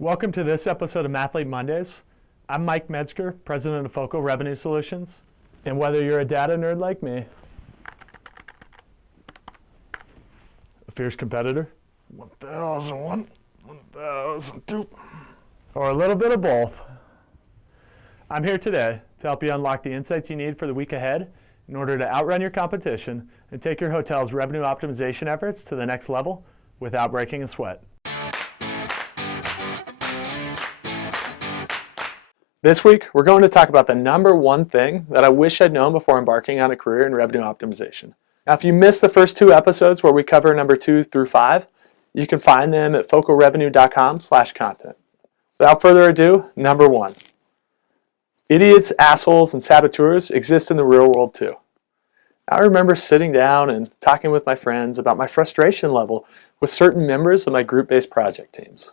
Welcome to this episode of Mathlete Mondays. I'm Mike Metzger, president of Focal Revenue Solutions. And whether you're a data nerd like me, a fierce competitor, 1001, 1002, or a little bit of both, I'm here today to help you unlock the insights you need for the week ahead in order to outrun your competition and take your hotel's revenue optimization efforts to the next level without breaking a sweat. This week, we're going to talk about the number one thing that I wish I'd known before embarking on a career in revenue optimization. Now, if you missed the first two episodes where we cover number 2 through 5, you can find them at focalrevenue.com/content. Without further ado, number 1. Idiots, assholes, and saboteurs exist in the real world too. I remember sitting down and talking with my friends about my frustration level with certain members of my group-based project teams.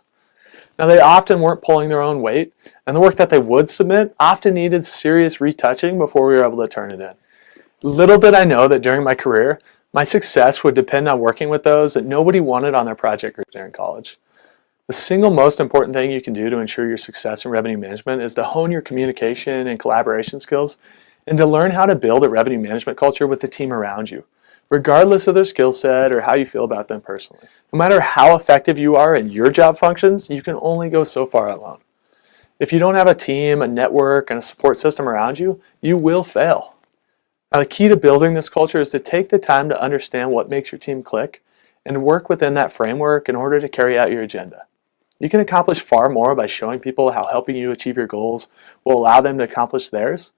Now, they often weren't pulling their own weight, and the work that they would submit often needed serious retouching before we were able to turn it in. Little did I know that during my career, my success would depend on working with those that nobody wanted on their project group during college. The single most important thing you can do to ensure your success in revenue management is to hone your communication and collaboration skills and to learn how to build a revenue management culture with the team around you, regardless of their skill set or how you feel about them personally. No matter how effective you are in your job functions, you can only go so far alone. If you don't have a team, a network, and a support system around you, you will fail. Now, the key to building this culture is to take the time to understand what makes your team click and work within that framework in order to carry out your agenda. You can accomplish far more by showing people how helping you achieve your goals will allow them to accomplish theirs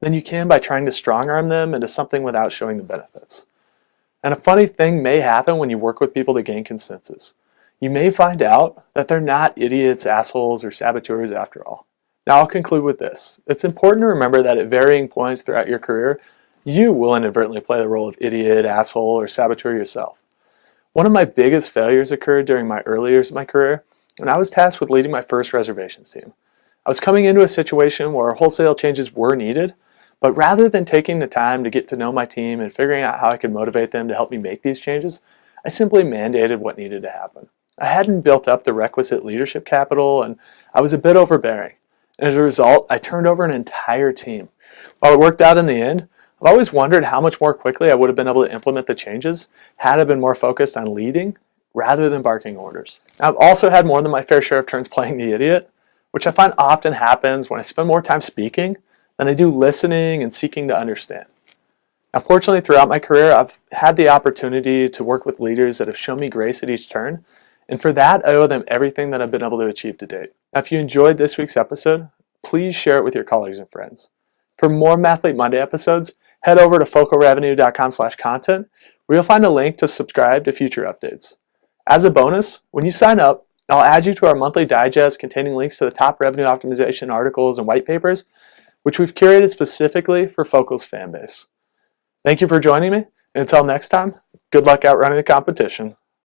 than you can by trying to strong-arm them into something without showing the benefits. And a funny thing may happen when you work with people to gain consensus. You may find out that they're not idiots, assholes, or saboteurs after all. Now, I'll conclude with this. It's important to remember that at varying points throughout your career, you will inadvertently play the role of idiot, asshole, or saboteur yourself. One of my biggest failures occurred during my early years of my career when I was tasked with leading my first reservations team. I was coming into a situation where wholesale changes were needed, but rather than taking the time to get to know my team and figuring out how I could motivate them to help me make these changes, I simply mandated what needed to happen. I hadn't built up the requisite leadership capital, and I was a bit overbearing. And as a result, I turned over an entire team. While it worked out in the end, I've always wondered how much more quickly I would have been able to implement the changes had I been more focused on leading rather than barking orders. Now, I've also had more than my fair share of turns playing the idiot, which I find often happens when I spend more time speaking than I do listening and seeking to understand. Now, fortunately, throughout my career, I've had the opportunity to work with leaders that have shown me grace at each turn, and for that, I owe them everything that I've been able to achieve to date. Now, if you enjoyed this week's episode, please share it with your colleagues and friends. For more Mathlete Monday episodes, head over to focalrevenue.com/content, where you'll find a link to subscribe to future updates. As a bonus, when you sign up, I'll add you to our monthly digest containing links to the top revenue optimization articles and white papers, which we've curated specifically for Focal's fan base. Thank you for joining me, and until next time, good luck outrunning the competition.